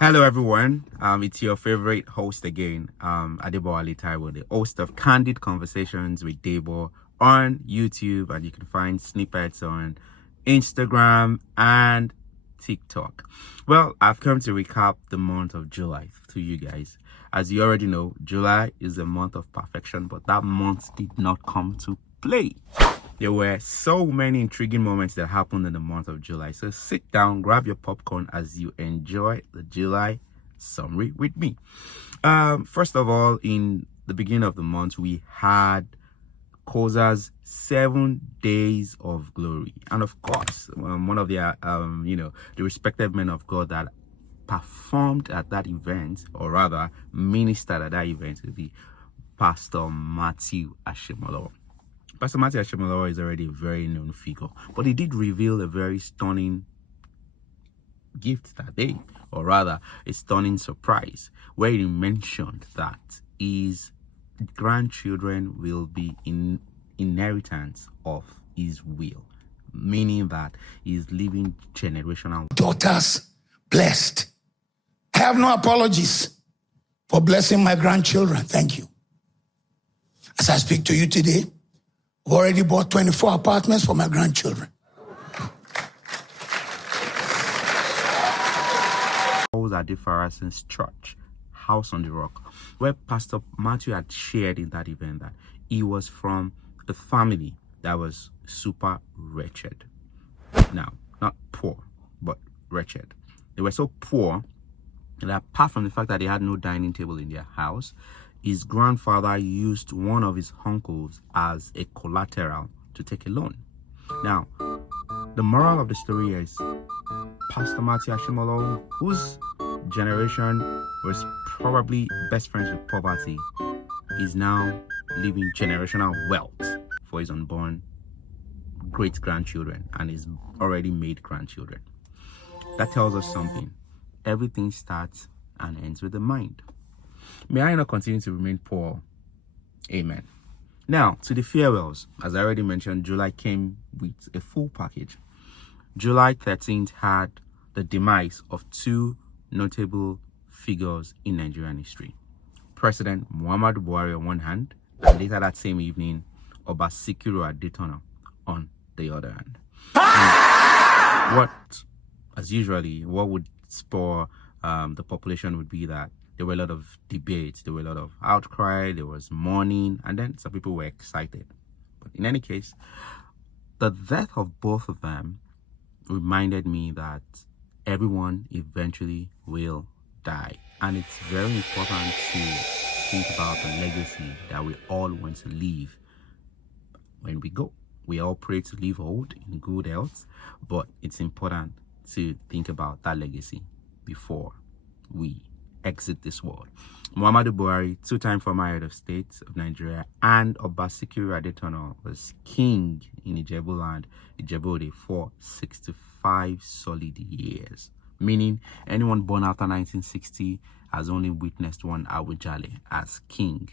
Hello everyone, it's your favorite host again, Adebowale Taiwo, the host of Candid Conversations with Debo on YouTube, and you can find snippets on Instagram and TikTok. Well, I've come to recap the month of July to you guys. As you already know, July is a month of perfection, but that month did not come to play. There were so many intriguing moments that happened in the month of July. So sit down, grab your popcorn as you enjoy the July summary with me. First of all, in the beginning of the month, we had COZA's 7 Days of Glory. And of course, one of the, the respected men of God that performed at that event, or rather ministered at that event, would be Pastor Matthew Ashimolowo. Pastor Matthew Ashimolowo is already a very known figure, but he did reveal a very stunning gift that day, or rather a stunning surprise, where he mentioned that his grandchildren will be in inheritance of his will, meaning that he's leaving generational daughters blessed. I have no apologies for blessing my grandchildren. Thank you. As I speak to you today, I've already bought 24 apartments for my grandchildren. Adefarasin's church, House on the Rock, where Pastor Matthew had shared in that event that he was from a family that was super wretched. Now, not poor, but wretched. They were so poor that apart from the fact that they had no dining table in their house, his grandfather used one of his uncles as a collateral to take a loan. Now, the moral of the story is Pastor Matthew Ashimolowo, whose generation was probably best friends with poverty, is now leaving generational wealth for his unborn great-grandchildren and his already made grandchildren. That tells us something. Everything starts and ends with the mind. May I not continue to remain poor. Amen. Now, to the farewells. As I already mentioned, July came with a full package. July 13th had the demise of two notable figures in Nigerian history. President Muhammadu Buhari on one hand, and later that same evening, Oba Sikiru Adetona on the other hand. And what would spur the population would be that there were a lot of debates, there were a lot of outcry, there was mourning, and then some people were excited. But in any case, the death of both of them reminded me that everyone eventually will die. And it's very important to think about the legacy that we all want to leave when we go. We all pray to live old in good health, but it's important to think about that legacy before we exit this world. Muhammadu Buhari, two-time former head of state of Nigeria, and Oba Sikiru Adetona was king in Ijebu land, Ijebu for 65 solid years. Meaning anyone born after 1960 has only witnessed one Awujale as king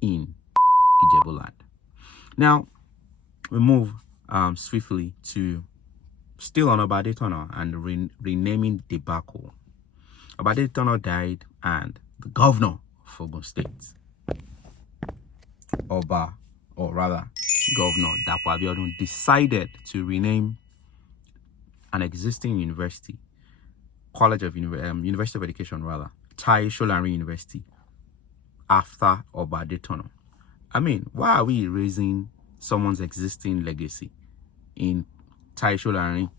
in Ijebu land. Now, we move swiftly to still on Oba Adetona and renaming debacle. Oba Adetona died, and the governor of Ogun State, Governor Dapo Abiodun, decided to rename an existing university, University of Education rather, Taiwo University, after Oba Adetona. I mean, why are we erasing someone's existing legacy in Taiwo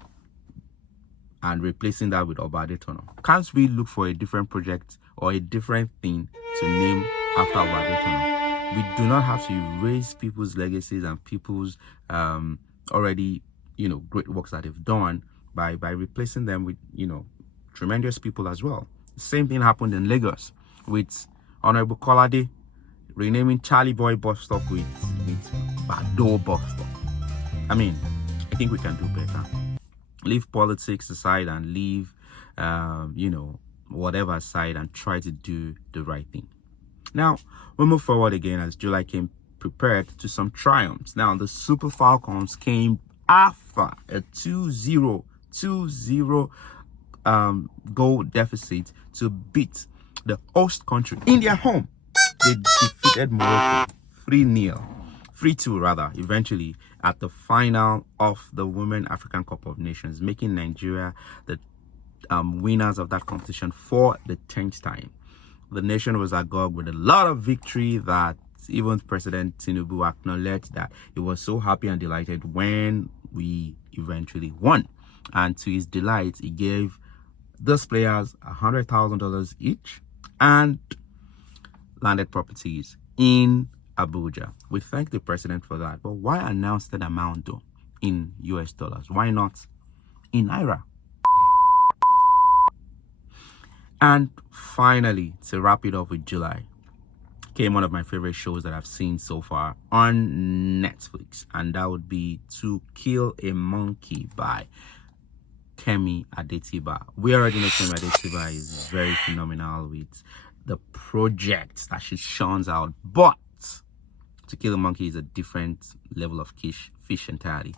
and replacing that with Oba Adetona? Can't we look for a different project or a different thing to name after Oba Adetona? We do not have to erase people's legacies and people's already, great works that they've done by replacing them with, tremendous people as well. The same thing happened in Lagos with Honorable Kolade renaming Charlie Boy bus stop with Bado bus stop. I mean, I think we can do better. Leave politics aside and leave, whatever aside and try to do the right thing. Now, we'll move forward again as July came prepared to some triumphs. Now, the Super Falcons came after a 2-0 goal deficit to beat the host country in their home. They defeated Morocco 3-0, 3-2 rather, eventually at the final of the Women African Cup of Nations, making Nigeria the winners of that competition for the 10th time. The nation was agog with a lot of victory that even President Tinubu acknowledged that he was so happy and delighted when we eventually won. And to his delight, he gave those players $100,000 each and landed properties in Abuja. We thank the president for that. But why announce that amount though in US dollars? Why not in Naira? And finally, to wrap it up with July, came one of my favorite shows that I've seen so far on Netflix, and that would be To Kill a Monkey by Kemi Adetiba. We already know Kemi Adetiba is very phenomenal with the projects that she churns out, but To Kill a Monkey is a different level of fish entirely.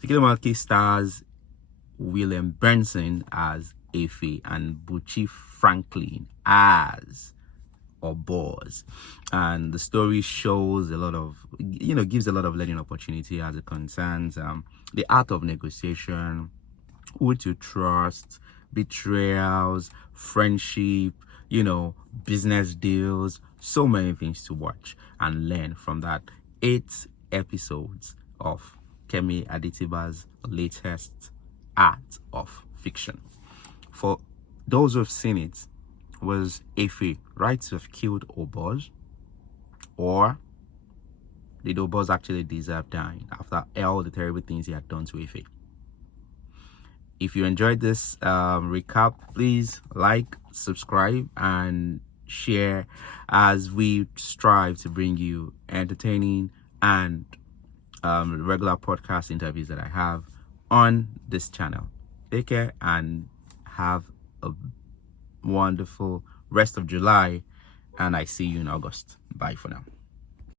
To Kill a Monkey stars William Benson as Efe and Buchi Franklin as Obos, and the story shows a lot of, gives a lot of learning opportunity as it concerns the art of negotiation, who to trust, betrayals, friendship, business deals, so many things to watch and learn from that 8 episodes of Kemi Adetiba's latest art of fiction. For those who have seen it, was Efe right to have killed Obos, or did Obos actually deserve dying after all the terrible things he had done to Efe? If you enjoyed this recap, please like, subscribe, and share as we strive to bring you entertaining and regular podcast interviews that I have on this channel. Take care and have a wonderful rest of July, and I see you in August. Bye for now.